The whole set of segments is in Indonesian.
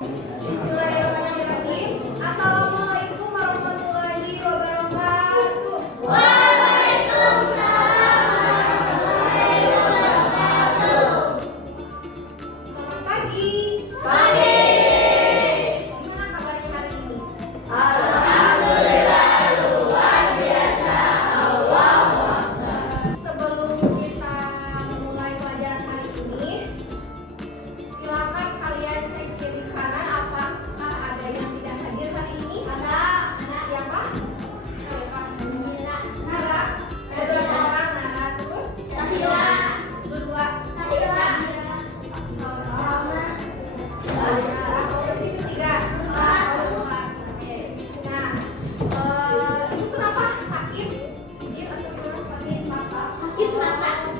Bismillahirrahmanirrahim. Assalamualaikum warahmatullahi wabarakatuh. Selamat pagi. Gimana kabarnya hari ini? Sebelum kita memulai pelajaran hari ini, silakan kalian cek kiri kanan apakah ada yang tidak hadir hari ini? Ada. Siapa? Nara. Ada berapa orang? Nara terus? Sahila. Berdua. Sahila. Berarti ketiga. Oke. Nah, itu kenapa? Sakit? Atau gimana? Sakit mata? Sakit mata.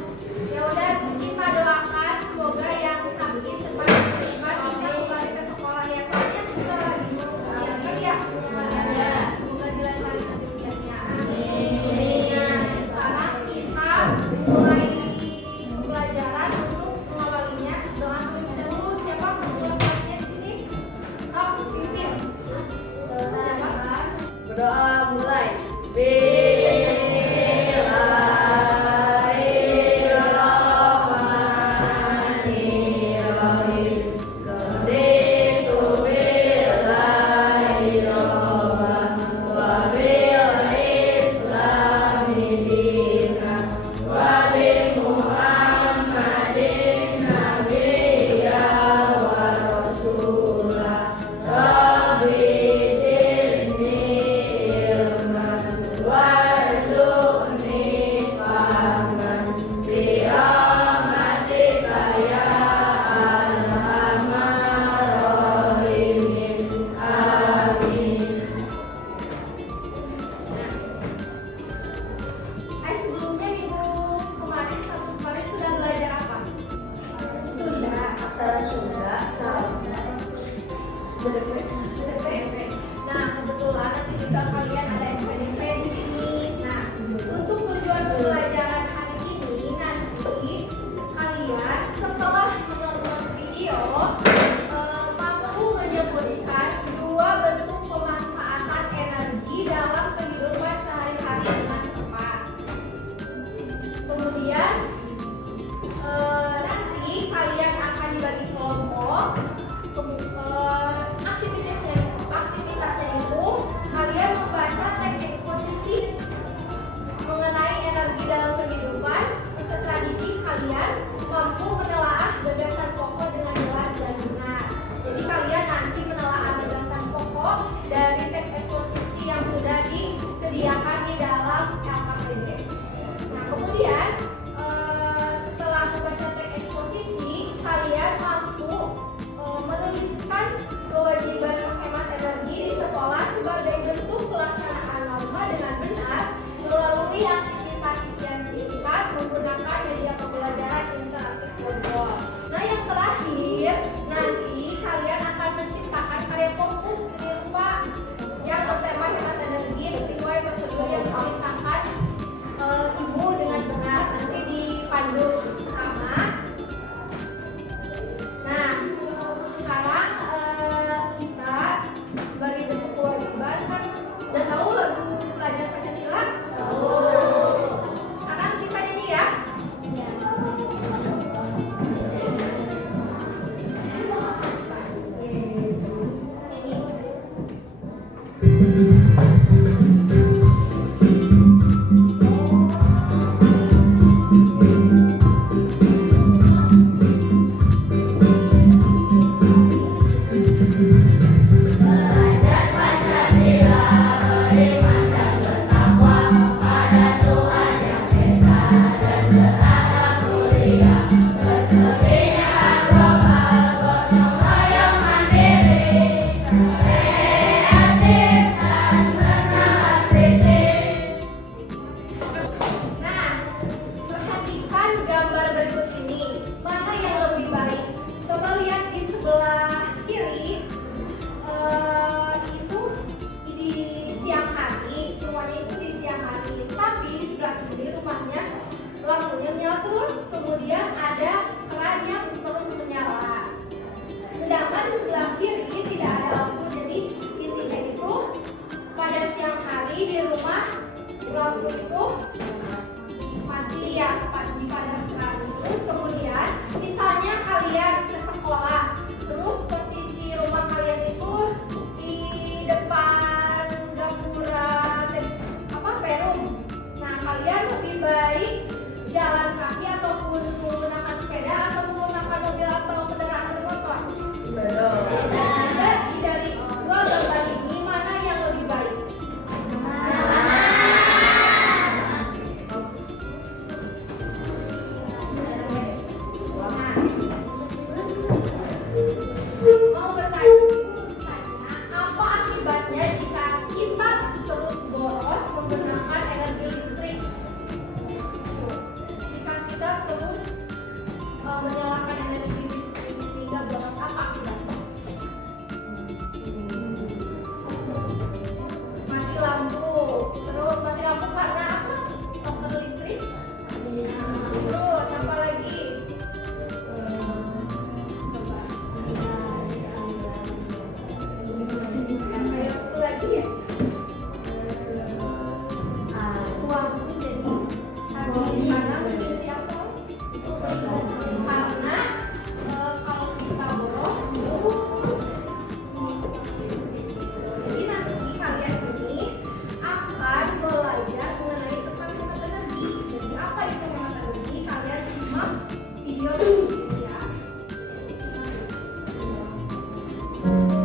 Ya udah, kita doakan semoga yang sakit cepat diterima bisa kembali ke sekolah ya. Soalnya sebentar lagi mau ujian kan ya. Semoga dilancarin nanti ujiannya. Amin. Sekarang kita mulai pelajaran. Untuk mengawalinya doa dulu. Siapa ketua kelasnya di sini? Oh, Pipin. Siapa? Berdoa mulai. Sebelumnya minggu kemarin, Sabtu kemarin sudah belajar apa? Sudah. Aksara Sunda, SPDP. Nah, kebetulan nanti juga kalian ada SPDP di sini. Nah, untuk tujuan pembelajaran hari ini nanti kalian setelah menonton video mampu menyebutkan dua bentuk pemanfaatan energi dalam kehidupan sehari-hari dengan tepat. Kemudian nanti kalian akan dibagi kelompok. Aktivitas karena di sebelah kiri tidak ada lampu. Jadi intinya itu pada siang hari di rumah lampu itu mati ya, dipadamkan. Terus kemudian misalnya kalian ke sekolah, terus posisi rumah kalian itu di depan gapura perum. Nah, kalian lebih baik jalan kaki ataupun menggunakan sepeda atau menggunakan mobil atau kendaraan bermotor. Sepeda. Nah, jadi dari dua gambar ini mana yang lebih baik? Mau bertanya, apa akibatnya jika kita terus boros menggunakan energi listrik? Jika kita terus menyalakan energi listrik sehingga boros, apa akibatnya? Mati lampu. Terus mati lampu karena apa? Token listrik. Terus apa lagi? Kayak itu lagi ya? Uang pun jadi habis karena mengisi apa? Karena kalau kita boros terus jadi nanti kalian ini akan belajar mengenai tentang hemat energi. Jadi apa itu hemat energi? Kalian simak video ini ya.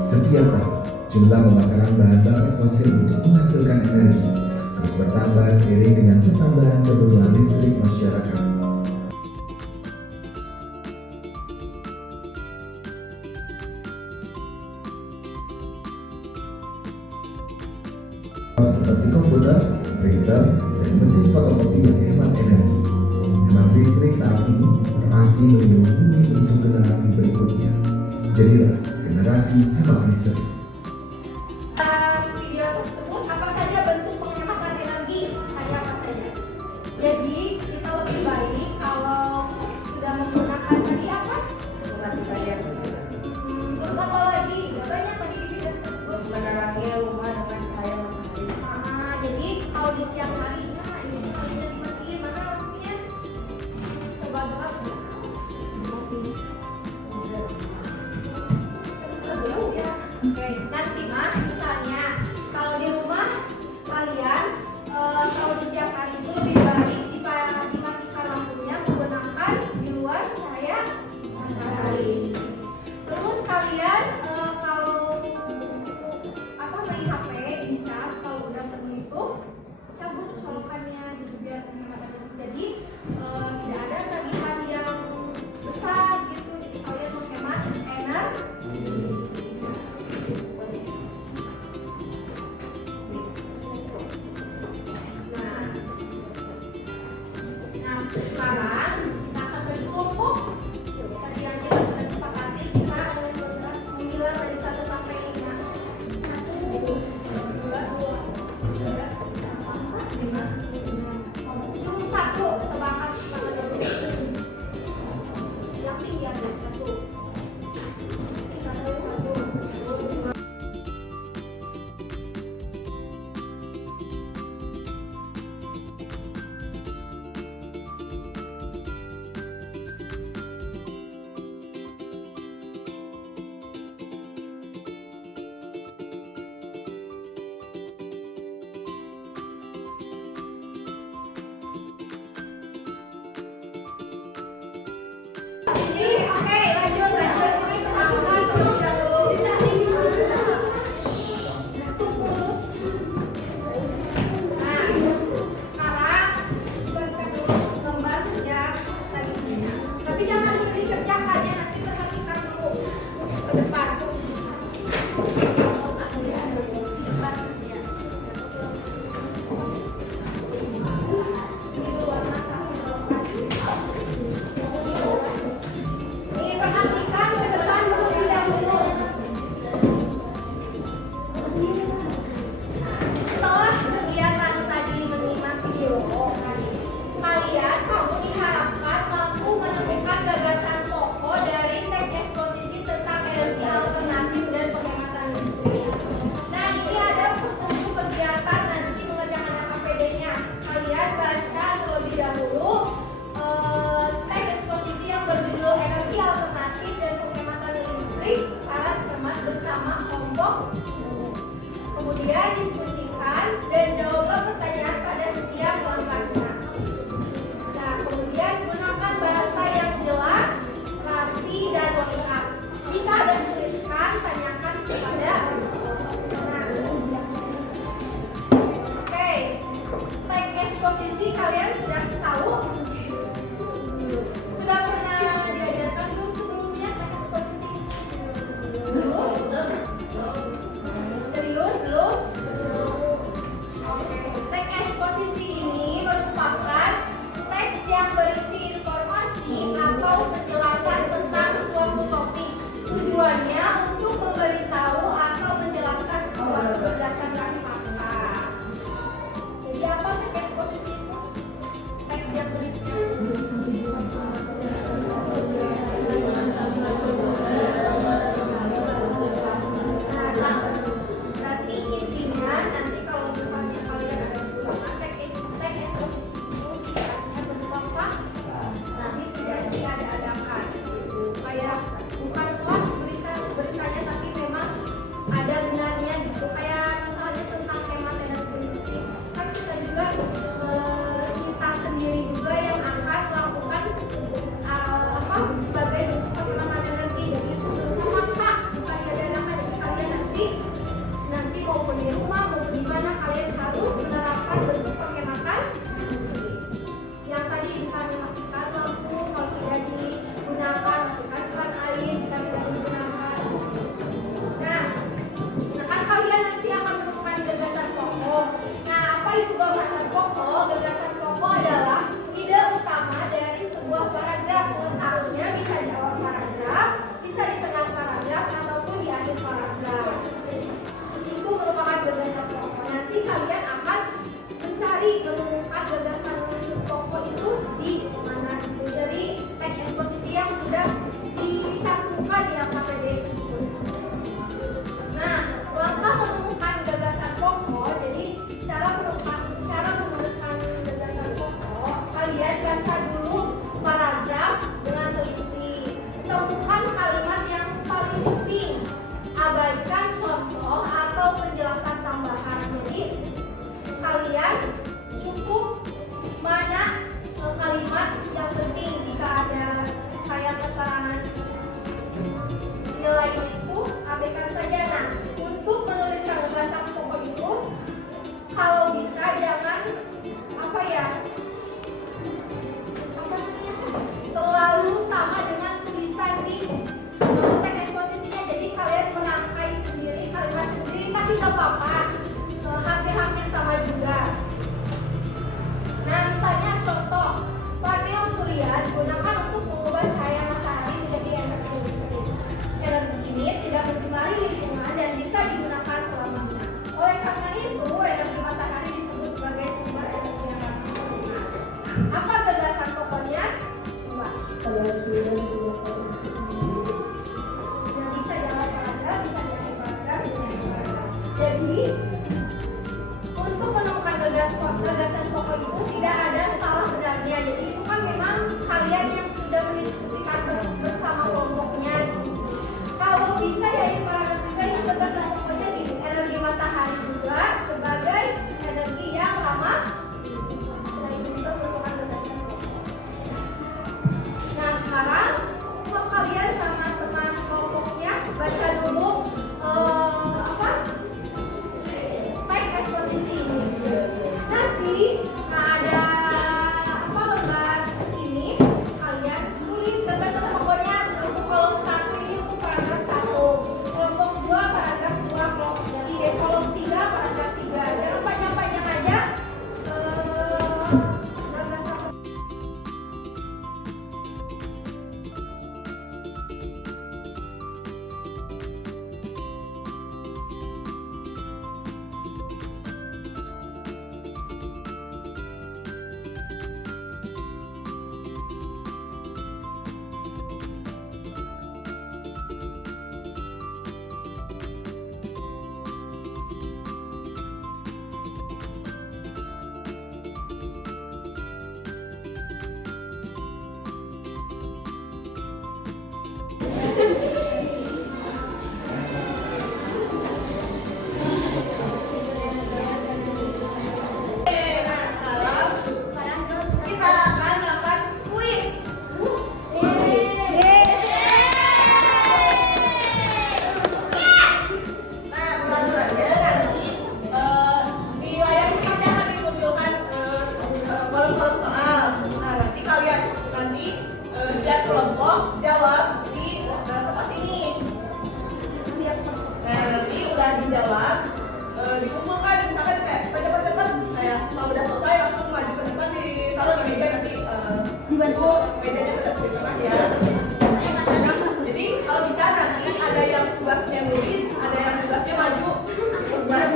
Setiap tahun, jumlah pembakaran bahan bakar fosil untuk menghasilkan energi terus bertambah seiring dengan pertambahan kebutuhan listrik masyarakat. Seperti komputer, printer, dan mesin fotokopi yang hemat energi. Hemat listrik saat ini berarti melindungi bumi untuk generasi berikutnya. Jadilah generasi hemat listrik. Video tersebut apa saja bentuk penghematan energi? Hanya apa saja? Jadi kita lebih baik kalau sudah menggunakan tadi apa? Mati saja. Terus apa lagi? Banyak tadi di video tersebut. Menerangi rumah dengan cahaya matahari. Jadi kalau di siang hari, nah ini nggak bisa dimatiin, mana lampunya? Coba gelap ya. Ya. Oke, nanti mah misalnya kalau di rumah kalian kalau di siang hari itu lebih baik dimatikan lampunya menggunakan di luar cahaya matahari. Terus kalian kalau main HP dicas, kalau udah penuh itu cabut colokannya gitu biar menghemat energi. Jadi tidak ada tagihan yang besar gitu. Jadi kalian menghemat energi. Nah, sekarang kita akan bagi kelompok. Tadi yang kita sudah sepakati, kita mengilang dari 1 sampai 5. 1, 2, 3, 4, 5. Cuma 1, coba angkat tangan dulu. Yang tinggi ada 1. 1, 2. Ini oke, lanjut sini perhatikan terlebih dahulu. Nah, sekarang buatkan dulu gambar kerja tadi. Tapi jangan dulu dikerjakan ya, nanti perhatikan dulu ke depan. Ini dulu warna satu. Ini perhatikan ke depan terlebih dahulu. Setelah kegiatan tadi menyimak video, kamu diharapkan mampu menemukan gagasan pokok dari teks eksposisi tentang energi alam nggak apa-apa, hampir-hampir sama juga. Nah, misalnya contoh, panel surya digunakan untuk mengubah cahaya matahari menjadi energi listrik. Energi ini tidak mencemari lingkungan dan bisa digunakan selamanya. Oleh karena itu, energi matahari disebut sebagai sumber energi yang ramah. Apa gagasan pokoknya? Coba. Yang bisa dianggap beragam, bisa dianggap beragam, bisa dianggap beragam. Jadi, untuk menemukan gagasan pokok itu tidak ada salah benarnya. Jadi itu kan memang kalian yang sudah mendiskusikan bersama kelompoknya. Kalau bisa ya para juga itu gagasan pokoknya di energi matahari juga sebagai energi yang ramah. Nah itu juga merupakan gagasan pokok. Nah sekarang sok kalian sama teman kelompoknya baca dulu teks eksposisi ini. Nanti ada lembar ini kalian tulis gagasan pokoknya untuk kolom 1 ini untuk paragraf 1, kelompok 2 paragraf 2, kelompok 3 kolom 3 paragraf 3. Jangan panjang-panjang aja. Gagasan Kita akan melakukan kuis. Nah, pelajarannya nanti di layar ini nanti akan dimunculkan kolom-kolom soal. Nah, nanti kalian setiap kelompok jawab di tempat ini. Nah, nanti udah dijawab, dikumpulkan misalkan kayak cepet-cepet kayak kalau udah selesai langsung maju ke depan ditaruh di meja nanti dibantu mejanya tetap di depan ya. Jadi kalau bisa nanti ada yang tugasnya nulis, ada yang tugasnya maju buat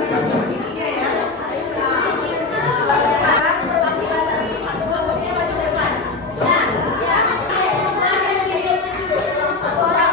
ininya ya. Sekarang perwakilan dari satu kelompoknya maju ke depan. Satu orang.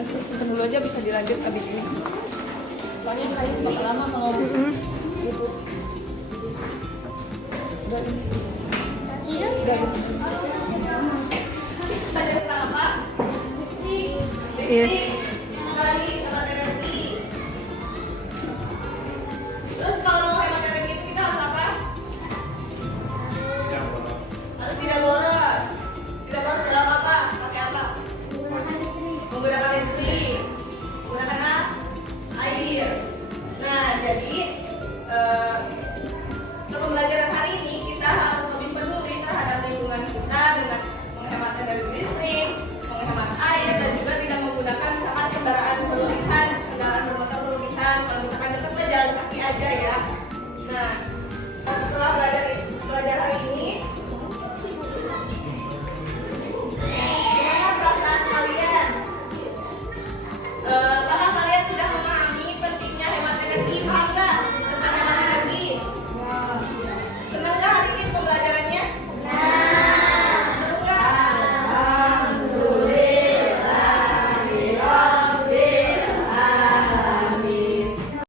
Nanti simpen dulu aja, bisa dilanjut abis ini. Soalnya kayu bakal lama kalau gitu. Tadi tentang apa? Iya.